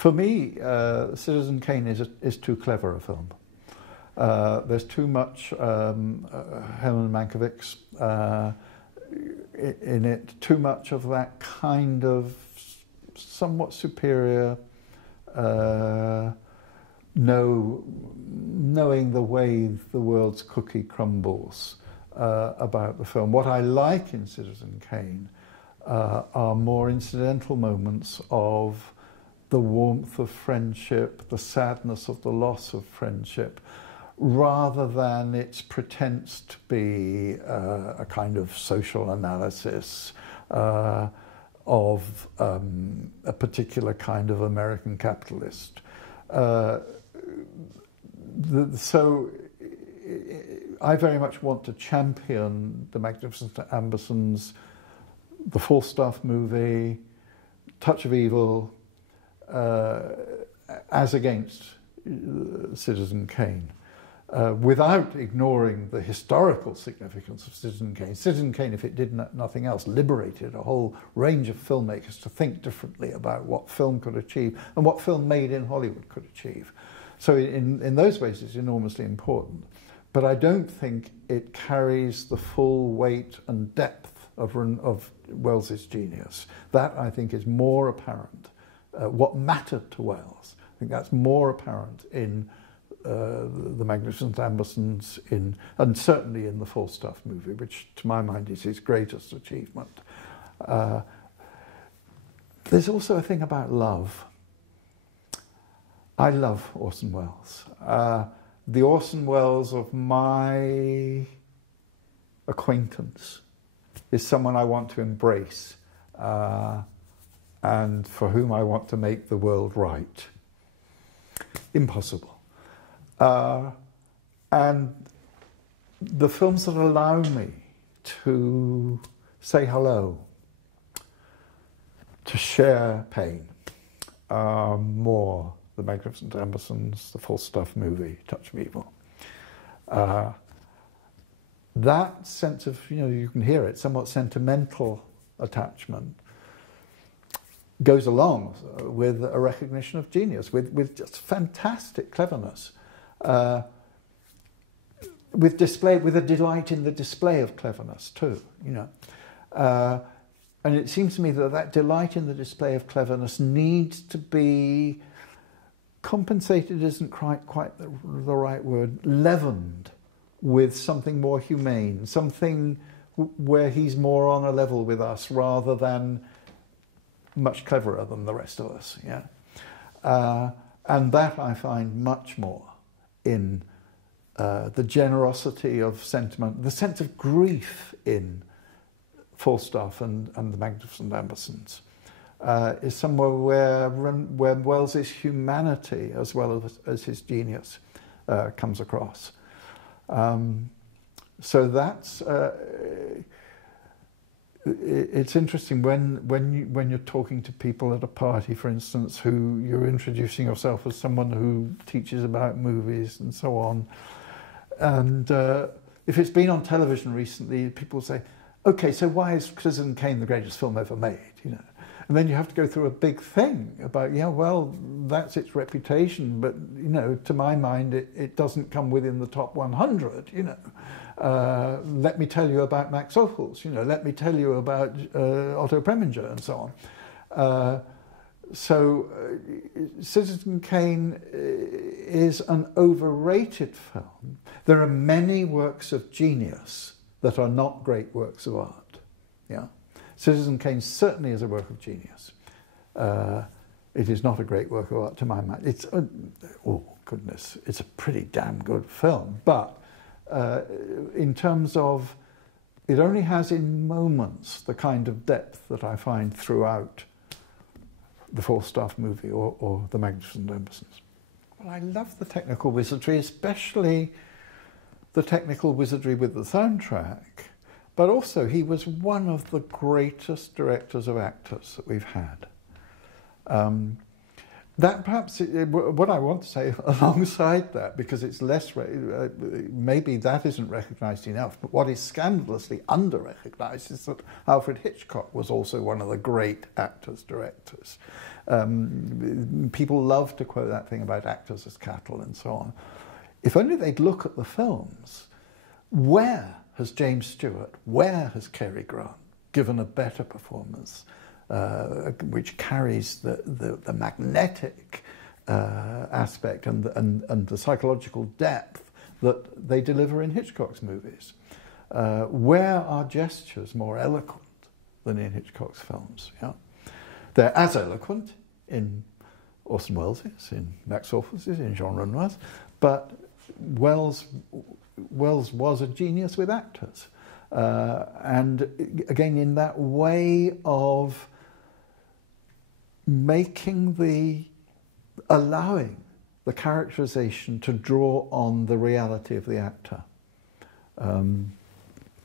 For me, Citizen Kane is too clever a film. There's too much Herman Mankiewicz in it, too much of that kind of somewhat superior knowing the way the world's cookie crumbles about the film. What I like in Citizen Kane are more incidental moments of the warmth of friendship, the sadness of the loss of friendship, rather than its pretense to be a kind of social analysis of a particular kind of American capitalist. So I very much want to champion the Magnificent Ambersons, the Falstaff movie, Touch of Evil, as against Citizen Kane, without ignoring the historical significance of Citizen Kane. Citizen Kane, if it did nothing else, liberated a whole range of filmmakers to think differently about what film could achieve and what film made in Hollywood could achieve. So in those ways it's enormously important. But I don't think it carries the full weight and depth of Welles's genius. That, I think, is more apparent. What mattered to Wells, I think that's more apparent in the Magnificent Ambersons, and certainly in the Falstaff movie, which to my mind is his greatest achievement. There's also a thing about love. I love Orson Welles. The Orson Welles of my acquaintance is someone I want to embrace and for whom I want to make the world right. Impossible. And the films that allow me to say hello, to share pain, more the Magnificent Ambersons, the Falstaff movie, Touch of Evil. That sense of, you can hear it, somewhat sentimental attachment goes along with a recognition of genius, with just fantastic cleverness, with a delight in the display of cleverness too, and it seems to me that delight in the display of cleverness needs to be compensated, isn't quite the right word, leavened with something more humane, something where he's more on a level with us rather than much cleverer than the rest of us. And that I find much more in the generosity of sentiment, the sense of grief in Falstaff and the Magnificent Ambersons. Is somewhere where Welles's humanity as well as his genius comes across. So that's it's interesting when you're talking to people at a party, for instance, who you're introducing yourself as someone who teaches about movies and so on, and if it's been on television recently, people say, "Okay, so why is Citizen Kane the greatest film ever made?" And then you have to go through a big thing about, well, that's its reputation, but, to my mind, it doesn't come within the top 100, Let me tell you about Max Ophuls, let me tell you about Otto Preminger and so on. Citizen Kane is an overrated film. There are many works of genius that are not great works of art, Citizen Kane certainly is a work of genius. It is not a great work of art to my mind. It's, oh goodness, it's a pretty damn good film. But in terms of, it only has in moments the kind of depth that I find throughout the Falstaff movie or the Magnificent Ambersons. Well, I love the technical wizardry, especially the technical wizardry with the soundtrack. But also, he was one of the greatest directors of actors that we've had. That perhaps, what I want to say alongside that, because it's less, maybe that isn't recognised enough, but what is scandalously under-recognised is that Alfred Hitchcock was also one of the great actors, directors. People love to quote that thing about actors as cattle and so on. If only they'd look at the films, where has James Stewart, where has Cary Grant given a better performance? Which carries the magnetic aspect and the psychological depth that they deliver in Hitchcock's movies. Where are gestures more eloquent than in Hitchcock's films? Yeah? They're as eloquent in Orson Welles's, in Max Orphos's, in Jean Renoir's, but Wells was a genius with actors. And again, in that way of allowing the characterization to draw on the reality of the actor,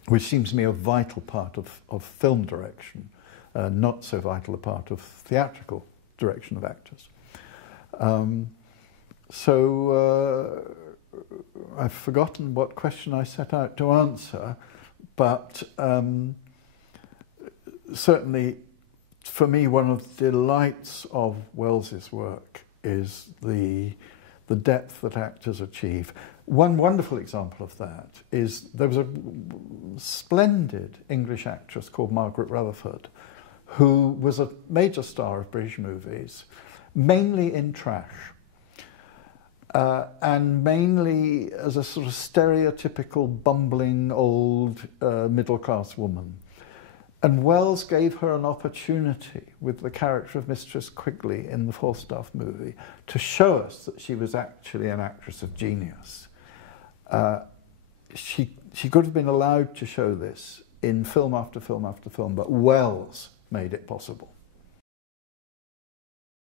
which seems to me a vital part of film direction, not so vital a part of theatrical direction of actors. I've forgotten what question I set out to answer, but certainly for me, one of the delights of Welles's work is the depth that actors achieve. One wonderful example of that is there was a splendid English actress called Margaret Rutherford, who was a major star of British movies, mainly in trash, and mainly as a sort of stereotypical bumbling old middle-class woman. And Wells gave her an opportunity with the character of Mistress Quigley in the Falstaff movie to show us that she was actually an actress of genius. She could have been allowed to show this in film after film after film, but Wells made it possible.